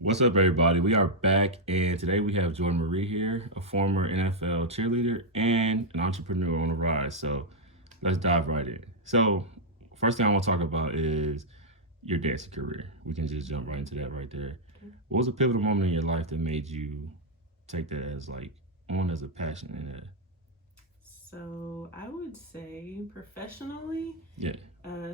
What's up, everybody? We are back, and today we have Jordan Marie here, a former NFL cheerleader and an entrepreneur on the rise. So let's dive right in. So, first thing I want to talk about is your dancing career. We can just jump right into that right there. What was a pivotal moment in your life that made you take that as like on as a passion and So I would say professionally, yeah,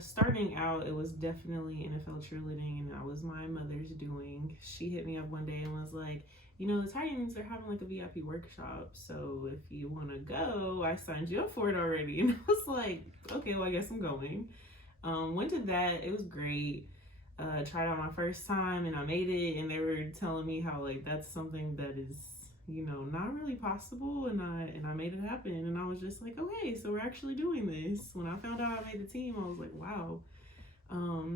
starting out, it was definitely NFL cheerleading, and that was my mother's doing. She hit me up one day and was like, the Titans are having like a VIP workshop. So if you want to go, I signed you up for it already. And I was like, okay, well, I guess I'm going. Went to that. It was great. Tried out my first time and I made it. And they were telling me how like that's something that is not really possible, and I made it happen, and I was just like, okay, so we're actually doing this. When I found out I made the team, I was like, wow.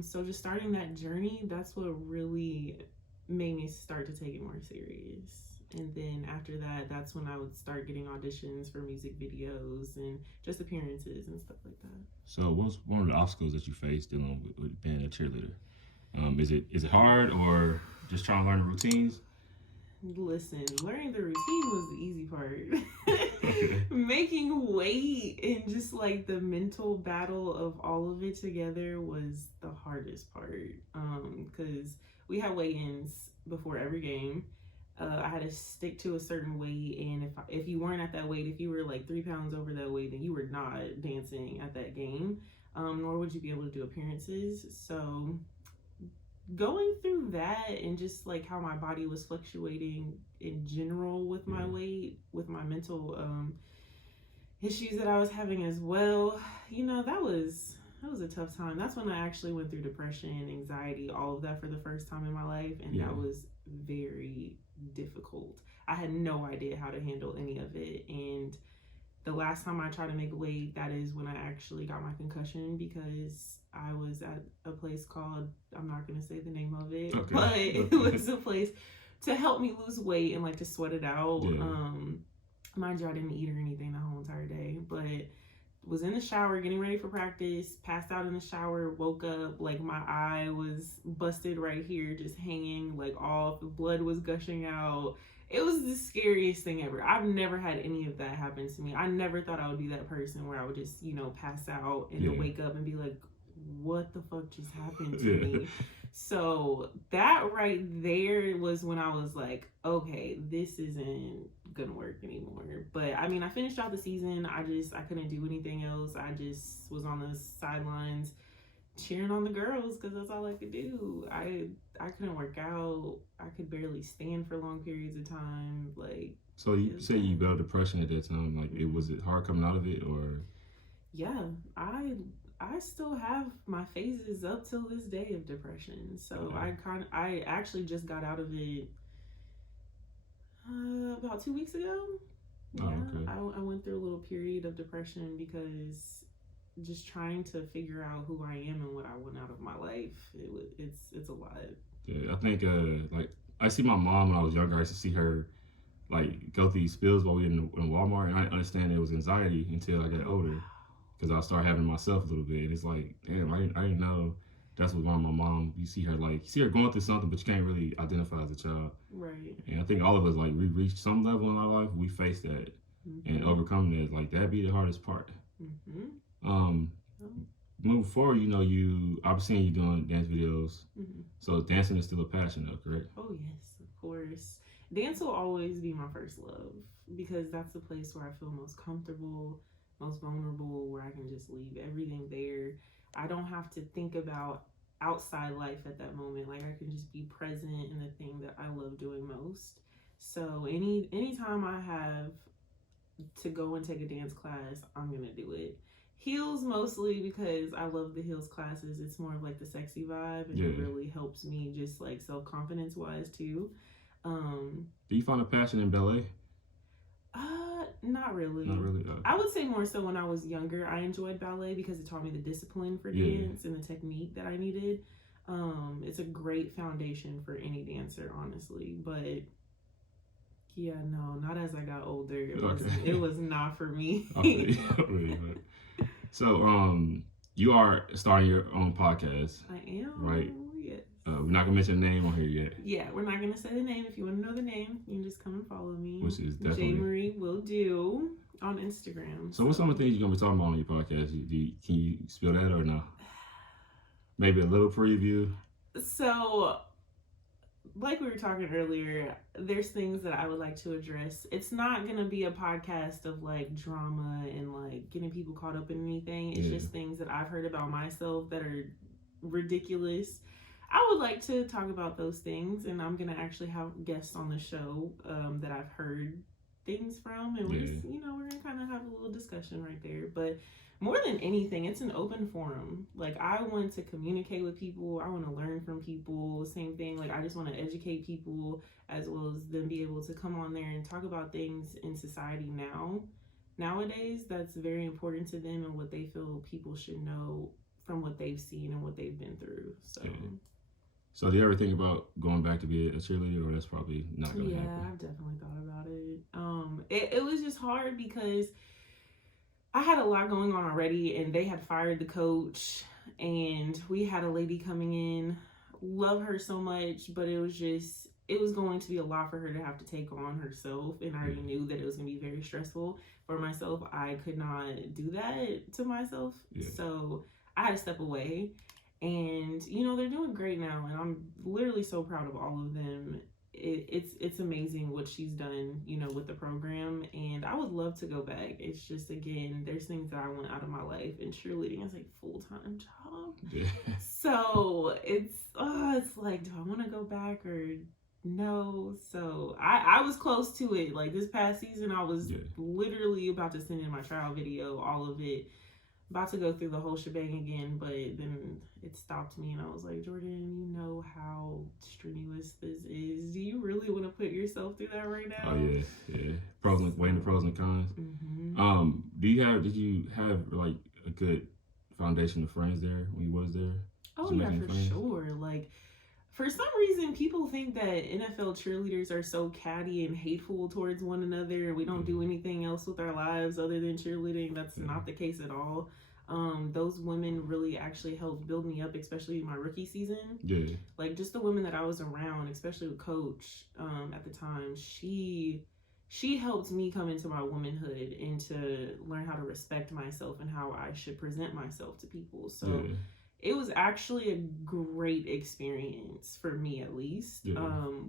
So just starting that journey, that's what really made me start to take it more serious. And then after that, that's when I would start getting auditions for music videos and just appearances and stuff like that. so what's one of the obstacles that you faced dealing with being a cheerleader? Is it hard or just trying to learn the routines? Listen, learning the routine was the easy part. Okay. Making weight and just like the mental battle of all of it together was the hardest part. Because we had weigh-ins before every game. I had to stick to a certain weight, and if you weren't at that weight, if you were like 3 pounds over that weight, then you were not dancing at that game. Nor would you be able to do appearances. So going through that and just like how my body was fluctuating in general with my weight, with my mental issues that I was having as well, that was a tough time. That's when I actually went through depression, anxiety, all of that for the first time in my life, and that was very difficult. I had no idea how to handle any of it, and the last time I tried to make weight, that is when I actually got my concussion because I was at a place called, I'm not going to say the name of it, Okay. but it was a place to help me lose weight and like to sweat it out. Yeah. Mind you, I didn't eat or anything the whole entire day, but was in the shower getting ready for practice, passed out in the shower, woke up, like my eye was busted right here, just hanging like off, the blood was gushing out. It was the scariest thing ever. I've never had any of that happen to me. I never thought I would be that person where I would just, pass out and then wake up and be like, what the fuck just happened to me? So that right there was when I was like, okay, this isn't gonna work anymore. But I mean, I finished out the season. I couldn't do anything else. I just was on the sidelines cheering on the girls because that's all I could do. I couldn't work out. I could barely stand for long periods of time. Like, so you say you battled depression at that time. Like, was it hard coming out of it, or? Yeah, I still have my phases up till this day of depression. So I actually just got out of it about 2 weeks ago. Yeah, okay. I went through a little period of depression because just trying to figure out who I am and what I want out of my life. It's a lot. Yeah, I think like I see my mom when I was younger. I used to see her like go through these spills while we were in Walmart, and I understand it was anxiety until I got older because I started having myself a little bit. And it's like, damn, I didn't know that's what wrong with my mom. You see her going through something, but you can't really identify as a child. Right. And I think all of us like we reached some level in our life, we face that and overcome that. Like that be the hardest part. Moving forward, I've seen you doing dance videos. So dancing is still a passion, though, correct? Oh yes, of course. Dance will always be my first love because that's the place where I feel most comfortable, most vulnerable, where I can just leave everything there. I don't have to think about outside life at that moment. Like I can just be present in the thing that I love doing most. So anytime I have to go and take a dance class, I'm gonna do it. Heels mostly because I love the heels classes. It's more of like the sexy vibe, and it really helps me just like self-confidence wise too. Do you find a passion in ballet? Not really. Not really. No. I would say more so when I was younger. I enjoyed ballet because it taught me the discipline for dance and the technique that I needed. It's a great foundation for any dancer, honestly. But yeah, no, not as I got older. It was not for me. Okay. So, you are starting your own podcast. I am. Right. Yes. We're not gonna mention the name on here yet. Yeah, we're not gonna say the name. If you want to know the name, you can just come and follow me. Which is definitely J Marie will do on Instagram. So what's some of the things you're gonna be talking about on your podcast? Can you spill that or no? Maybe a little preview. So, like we were talking earlier, there's things that I would like to address. It's not gonna be a podcast of like drama and like getting people caught up in anything. It's just things that I've heard about myself that are ridiculous. I would like to talk about those things, and I'm gonna actually have guests on the show that I've heard things from, and we're just, we're gonna kind of have a little discussion right there. But more than anything, it's an open forum. Like, I want to communicate with people. I want to learn from people. Same thing. Like, I just want to educate people as well as them be able to come on there and talk about things in society nowadays that's very important to them and what they feel people should know from what they've seen and what they've been through. So. Yeah. So do you ever think about going back to be a cheerleader, or that's probably not going to happen? Yeah, I've definitely thought about it. It was just hard because I had a lot going on already, and they had fired the coach, and we had a lady coming in. Love her so much, but it was going to be a lot for her to have to take on herself, and I already knew that it was going to be very stressful for myself. I could not do that to myself, so I had to step away. And, they're doing great now, and I'm literally so proud of all of them. It's amazing what she's done, with the program, and I would love to go back. It's just, again, there's things that I want out of my life, and cheerleading is a full-time job. Yeah. So it's like, do I want to go back or no? So I was close to it. Like, this past season, I was literally about to send in my trial video, all of it. About to go through the whole shebang again, but then it stopped me, and I was like, Jordan, you know how strenuous this is. Do you really want to put yourself through that right now? Oh yeah. Weighing the pros and cons. Mm-hmm. Did you have like a good foundation of friends there when you was there? Oh yeah, for sure. Like, for some reason, people think that NFL cheerleaders are so catty and hateful towards one another. We don't do anything else with our lives other than cheerleading. That's not the case at all. Those women really actually helped build me up, especially my rookie season. Yeah. Like, just the women that I was around, especially with Coach at the time, she helped me come into my womanhood and to learn how to respect myself and how I should present myself to people. So it was actually a great experience for me, at least.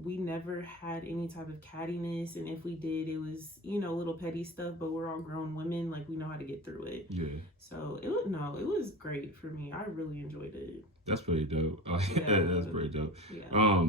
We never had any type of cattiness, and if we did, it was, little petty stuff, but we're all grown women. Like, we know how to get through it. Yeah. So it was great for me. I really enjoyed it. That's pretty dope. That's pretty dope. Yeah.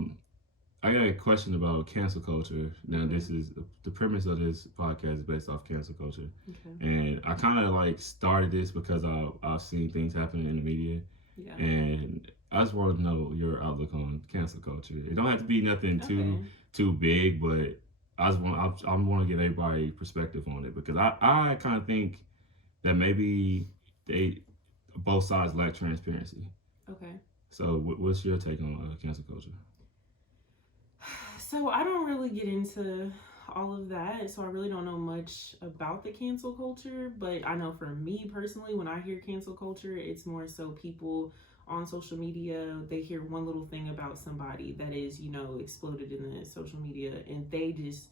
I got a question about cancel culture. Now, this is the premise of this podcast is based off cancel culture. Okay. And I kind of like started this because I've seen things happening in the media. Yeah. And I just want to know your outlook on cancel culture. It don't have to be nothing too big, but I want to get everybody's perspective on it, because I kind of think that maybe both sides lack transparency. Okay. So what's your take on cancel culture? So I don't really get into all of that, so I really don't know much about the cancel culture, but I know for me personally, when I hear cancel culture, it's more so people on social media, they hear one little thing about somebody that is, exploded in the social media, and they just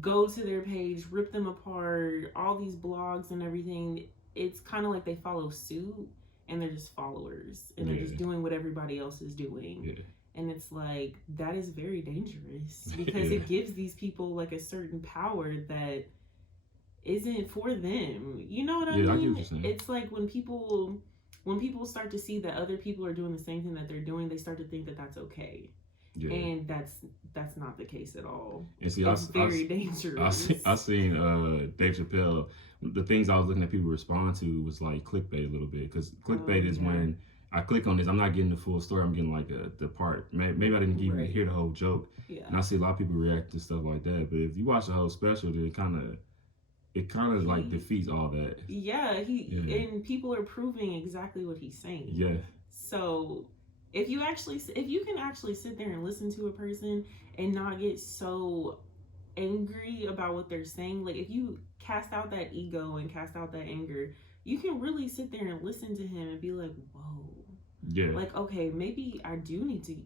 go to their page, rip them apart, all these blogs and everything. It's kind of like they follow suit, and they're just followers, and they're just doing what everybody else is doing. Yeah. And it's like, that is very dangerous, because it gives these people like a certain power that isn't for them. You know what I mean? I get what you're saying. It's like when people start to see that other people are doing the same thing that they're doing, they start to think that that's okay. Yeah. And that's not the case at all. And see, it's very dangerous. I seen Dave Chappelle. The things I was looking at people respond to was like clickbait a little bit, because clickbait is when I click on this, I'm not getting the full story. I'm getting like the part. Maybe I didn't even hear the whole joke. Yeah. And I see a lot of people react to stuff like that. But if you watch the whole special, then it kind of like defeats all that. Yeah, and people are proving exactly what he's saying. Yeah. So if you can actually sit there and listen to a person and not get so angry about what they're saying, like if you cast out that ego and cast out that anger, you can really sit there and listen to him and be like, whoa, Yeah. Like, okay, maybe I do need to,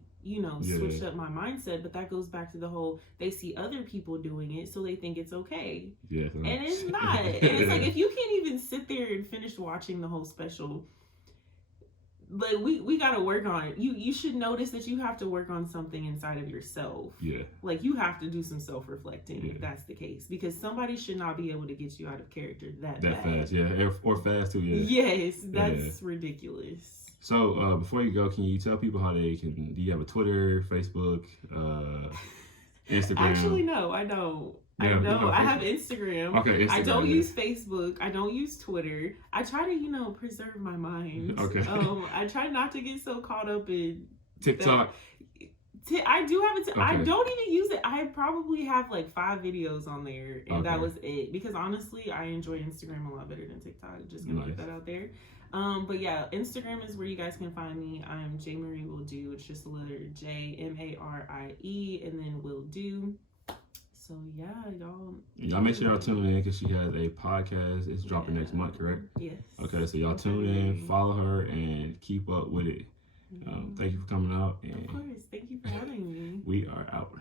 switch up my mindset, but that goes back to the whole they see other people doing it, so they think it's okay. Yeah. And it's not. And it's like, if you can't even sit there and finish watching the whole special, like we got to work on it. You should notice that you have to work on something inside of yourself. Yeah. Like, you have to do some self-reflecting if that's the case, because somebody should not be able to get you out of character that bad. fast. Yeah, or fast too. Yeah. Yes, that's ridiculous. So before you go, can you tell people how they can? Do you have a Twitter, Facebook, Instagram? Actually, no, I don't. Yeah, I have Instagram. Okay, Instagram. I don't use Facebook. I don't use Twitter. I try to, preserve my mind. Okay. I try not to get so caught up in TikTok. I do have it. Okay. I don't even use it. I probably have like 5 videos on there, and that was it. Because honestly, I enjoy Instagram a lot better than TikTok. Just gonna put that out there. But yeah, Instagram is where you guys can find me. I'm J Marie Will Do. It's just the letter JMARIE and then Will Do. So yeah, y'all make sure y'all tune in because she has a podcast. It's dropping next month, correct? Yes. Okay, so y'all tune in, follow her, and keep up with it. Thank you for coming out. And of course. Thank you for having me. We are out.